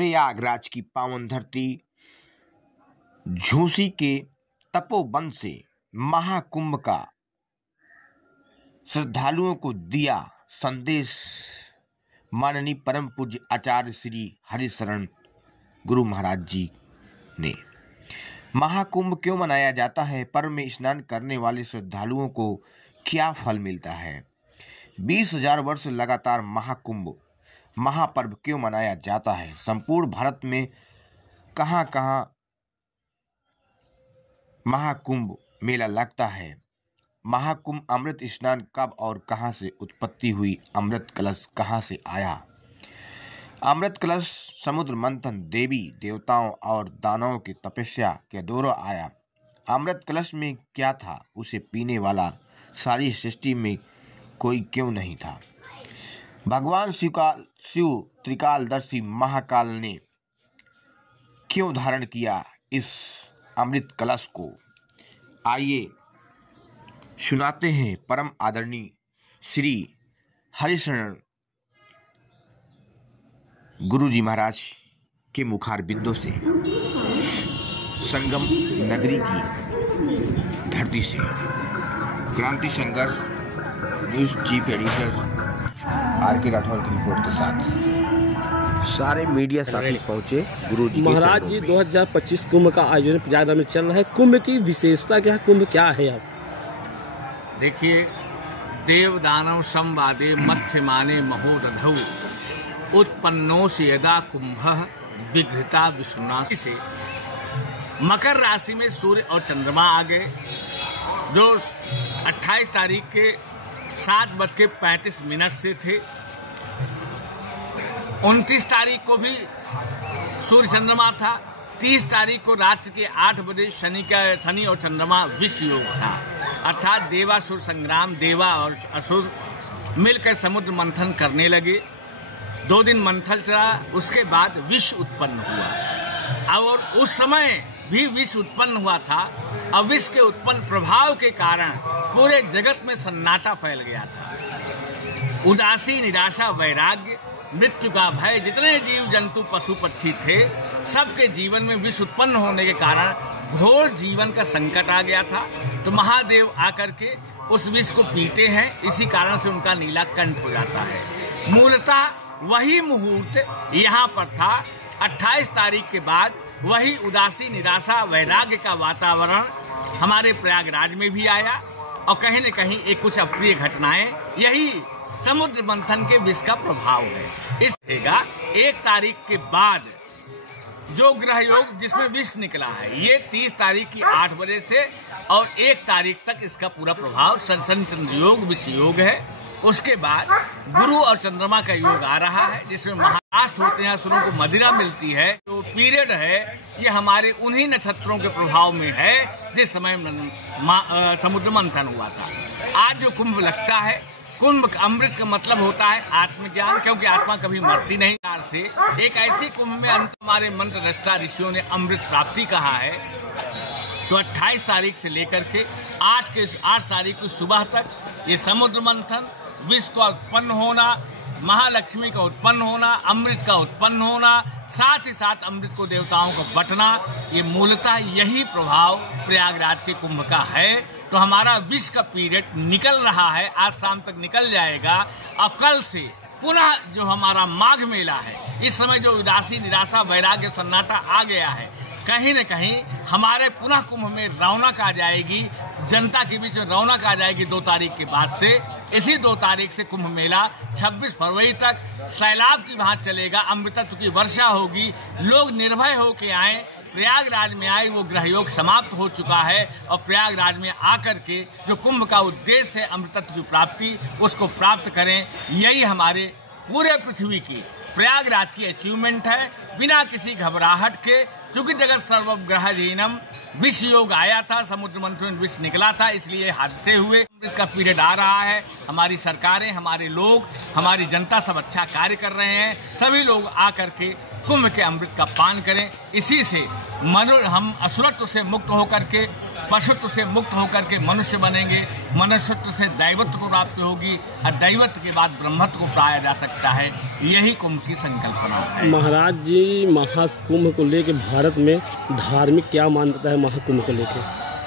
प्रयागराज की पावन धरती झूसी के तपोवन से महाकुंभ का श्रद्धालुओं को दिया संदेश माननीय परम पूज्य आचार्य श्री हरिशरण गुरु महाराज जी ने। महाकुंभ क्यों मनाया जाता है? पर्व में स्नान करने वाले श्रद्धालुओं को क्या फल मिलता है? 20,000 वर्ष लगातार महाकुंभ महापर्व क्यों मनाया जाता है? संपूर्ण भारत में कहां कहां महाकुंभ मेला लगता है? महाकुंभ अमृत स्नान कब और कहां से उत्पत्ति हुई? अमृत कलश कहां से आया? अमृत कलश समुद्र मंथन, देवी देवताओं और दानवों की तपस्या के दौरान आया। अमृत कलश में क्या था? उसे पीने वाला सारी सृष्टि में कोई क्यों नहीं था? भगवान शिव त्रिकालदर्शी महाकाल ने क्यों धारण किया इस अमृत कलश को? आइए सुनाते हैं परम आदरणीय श्री हरिशरण गुरुजी महाराज के मुखार बिंदों से, संगम नगरी की धरती से। Kranti Sangharsh news chief editor R K. Rathore की रिपोर्ट के साथ सारे मीडिया साथ पहुंचे गुरुजी महाराज जी। 2025 कुंभ का आयोजन प्रयागराज में चल रहा है। कुंभ की विशेषता क्या है? कुंभ क्या है? आप देखिए, देव दानव संवादे मत्स्यमाने महोदधौ उत्पन्नो से यदा कुंभ विघ्रता विश्वनाथ से मकर राशि में सूर्य और चंद्रमा आ गए, जो 28 तारीख के 7:35 से थे। 29 तारीख को भी सूर्य चंद्रमा था। 30 तारीख को रात्रि के 8 बजे शनि और चंद्रमा विष योग था। अर्थात देवासुर संग्राम, देवा और असुर मिलकर समुद्र मंथन करने लगे। 2 दिन मंथन चला, उसके बाद विष उत्पन्न हुआ। और उस समय भी विष उत्पन्न हुआ था और विष के उत्पन्न प्रभाव के कारण पूरे जगत में सन्नाटा फैल गया था। उदासी, निराशा, वैराग्य, मृत्यु का भय, जितने जीव जंतु पशु पक्षी थे, सबके जीवन में विष उत्पन्न होने के कारण घोर जीवन का संकट आ गया था। तो महादेव आकर के उस विष को पीते हैं, इसी कारण से उनका नीला कंठ हो जाता है। मूलतः वही मुहूर्त यहाँ पर था। 28 तारीख के बाद वही उदासी, निराशा, वैराग्य का वातावरण हमारे प्रयागराज में भी आया और कहीं न कहीं एक कुछ अप्रिय घटनाएं, यही समुद्र मंथन के विष का प्रभाव है। इस 1 तारीख के बाद जो ग्रह योग जिसमें विष निकला है, ये 30 तारीख की 8 बजे से और 1 तारीख तक इसका पूरा प्रभाव शनि चंद्र योग विष योग है। उसके बाद गुरु और चंद्रमा का योग आ रहा है, जिसमें महाराष्ट्र होते हैं, असुरों को मदिरा मिलती है। जो पीरियड है ये हमारे उन्हीं नक्षत्रों के प्रभाव में है जिस समय समुद्र मंथन हुआ था। आज जो कुंभ लगता है, कुंभ अमृत का मतलब होता है आत्मज्ञान, क्योंकि आत्मा कभी मरती नहीं। से एक ऐसी कुंभ में अंत हमारे मंत्र रचता ऋषियों ने अमृत प्राप्ति कहा है। तो 28 तारीख से लेकर के 8 तारीख की सुबह तक ये समुद्र मंथन, विष का उत्पन्न होना, महालक्ष्मी का उत्पन्न होना, अमृत का उत्पन्न होना, साथ ही साथ अमृत को देवताओं को बंटना, ये मूलतः यही प्रभाव प्रयागराज के कुंभ का है। तो हमारा विष का पीरियड निकल रहा है, आज शाम तक निकल जाएगा। अब कल से पुनः जो हमारा माघ मेला है, इस समय जो उदासी, निराशा, वैराग्य, सन्नाटा आ गया है, कहीं न कहीं हमारे पुनः कुंभ में रौनक आ जाएगी, जनता के बीच में रौनक आ जाएगी 2 तारीख के बाद से। इसी 2 तारीख से कुंभ मेला 26 फरवरी तक सैलाब की भांति चलेगा। अमृतत्व की वर्षा होगी, लोग निर्भय होके आए, प्रयागराज में आए। वो ग्रह योग समाप्त हो चुका है और प्रयागराज में आकर के जो कुंभ का उद्देश्य है अमृतत्व की प्राप्ति, उसको प्राप्त करें। यही हमारे पूरे पृथ्वी की प्रयागराज की अचीवमेंट है, बिना किसी घबराहट के। क्योंकि जगत सर्वग्रह जीनम विष योग आया था, समुद्र मंथन विष निकला था, इसलिए हादसे हुए। अमृत का पीरियड आ रहा है। हमारी सरकारें, हमारे लोग, हमारी जनता सब अच्छा कार्य कर रहे हैं। सभी लोग आकर के कुंभ के अमृत का पान करें। इसी से हम असुरत्व से मुक्त होकर के पशुत्व से मुक्त होकर के मनुष्य बनेंगे, मनुष्यत्व से दैवत्व को प्राप्ति होगी और दैवत्व के बाद ब्रह्मत्व को पाया जा सकता है। यही कुंभ की संकल्पना है। महाराज जी, महाकुंभ को लेकर भारत में धार्मिक क्या मान्यता है महाकुंभ को लेकर?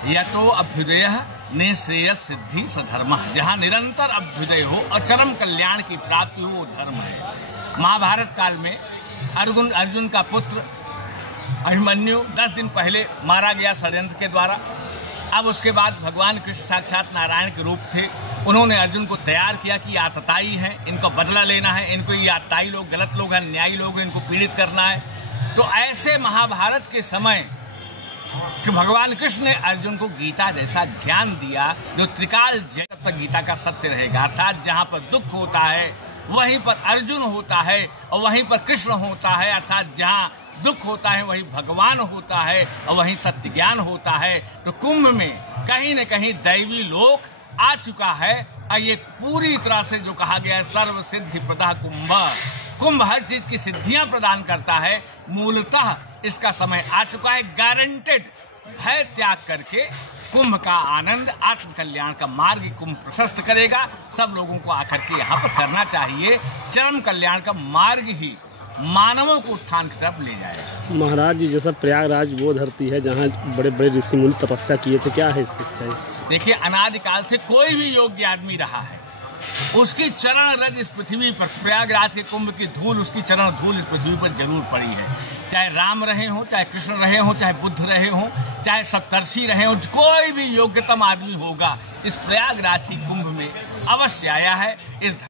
यह तो अभ्युदय ने श्रेयस सिद्धि सधर्म, जहाँ निरंतर अभ्युदय हो और चरम कल्याण की प्राप्ति हो, वो धर्म है। महाभारत काल में अर्जुन का पुत्र अभिमन्यु 10 दिन पहले मारा गया षड्यंत्र के द्वारा। अब उसके बाद भगवान कृष्ण साक्षात नारायण के रूप थे। उन्होंने अर्जुन को तैयार किया कि ये आतताई हैं, इनको बदला लेना है, इनको ये आतताई लोग गलत लोग हैं, न्यायी लोग हैं, इनको पीड़ित करना है। तो ऐसे महाभारत के समय कि भगवान कृष्ण ने अर्जुन को गीता जैसा ज्ञान दिया जो त्रिकाल जगत तक गीता का सत्य रहेगा। अर्थात जहाँ पर दुख होता है वहीं पर अर्जुन होता है और वहीं पर कृष्ण होता है। अर्थात जहाँ दुख होता है वहीं भगवान होता है और वहीं सत्य ज्ञान होता है। तो कुंभ में कहीं न कहीं दैवी लोक आ चुका है और ये पूरी तरह से जो कहा गया है सर्व सिद्धि प्रदा कुंभ, कुंभ हर चीज की सिद्धियां प्रदान करता है। मूलतः इसका समय आ चुका है। गारंटेड भय त्याग करके कुंभ का आनंद, आत्म कल्याण का मार्ग कुंभ प्रशस्त करेगा। सब लोगों को आकर के यहाँ पर करना चाहिए। चरम कल्याण का मार्ग ही मानवों को उत्थान की तरफ ले जाएगा। महाराज जी, जैसा प्रयागराज वो धरती है जहाँ बड़े बड़े ऋषि मुनि तपस्या किए थे, क्या है इसकी सच्चाई? देखिए, अनादिकाल से कोई भी योग्य आदमी रहा है, उसकी चरण रज इस पृथ्वी पर, प्रयागराज के कुंभ की धूल, उसकी चरण धूल इस पृथ्वी पर जरूर पड़ी है। चाहे राम रहे हो, चाहे कृष्ण रहे हो, चाहे बुद्ध रहे हो, चाहे सप्तर्षि रहे हो, कोई भी योग्यतम आदमी होगा इस प्रयागराज की कुंभ में अवश्य आया है।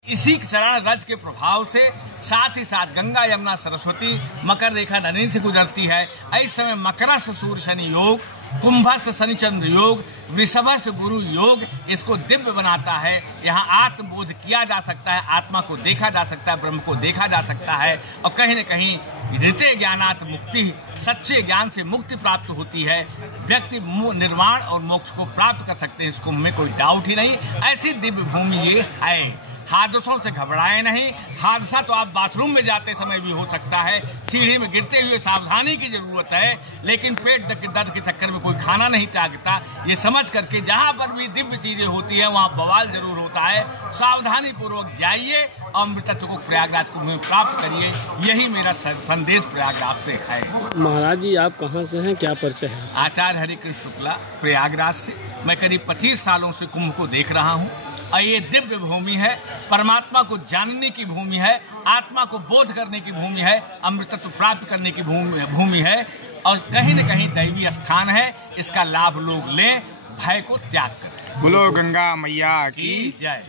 इसी चरण रज के प्रभाव से साथ ही साथ गंगा यमुना सरस्वती मकर रेखा नदी से गुजरती है। इस समय मकरस्थ सूर्य शनि योग, कुंभस्थ शनि चंद्र योग, वृषभस्थ गुरु योग इसको दिव्य बनाता है। यहाँ आत्मबोध किया जा सकता है, आत्मा को देखा जा सकता है, ब्रह्म को देखा जा सकता है और कहीं न कहीं ऋते ज्ञानात् मुक्ति, सच्चे ज्ञान से मुक्ति प्राप्त होती है। व्यक्ति निर्वाण और मोक्ष को प्राप्त कर सकते हैं। इस कुंभ में कोई डाउट ही नहीं। ऐसी दिव्य भूमि ये है। हादसों से घबराए नहीं। हादसा तो आप बाथरूम में जाते समय भी हो सकता है, सीढ़ी में गिरते हुए सावधानी की जरूरत है। लेकिन पेट दर्द के चक्कर में कोई खाना नहीं त्यागता। ये समझ करके जहाँ पर भी दिव्य चीजें होती है वहाँ बवाल जरूर होता है। सावधानी पूर्वक जाइए और अमृतत्व को प्रयागराज कुंभ में प्राप्त करिए। यही मेरा संदेश प्रयागराज से है। महाराज जी, आप कहाँ से हैं, क्या परिचय है? आचार्य हरिकृष्ण शुक्ला, प्रयागराज से। मैं करीब 25 सालों से कुंभ को देख रहा हूँ और ये दिव्य भूमि है, परमात्मा को जानने की भूमि है, आत्मा को बोध करने की भूमि है, अमृतत्व प्राप्त करने की भूमि है और कहीं न कहीं दैवीय स्थान है। इसका लाभ लोग लें, भय को त्याग करें। बोलो गंगा मैया की जय।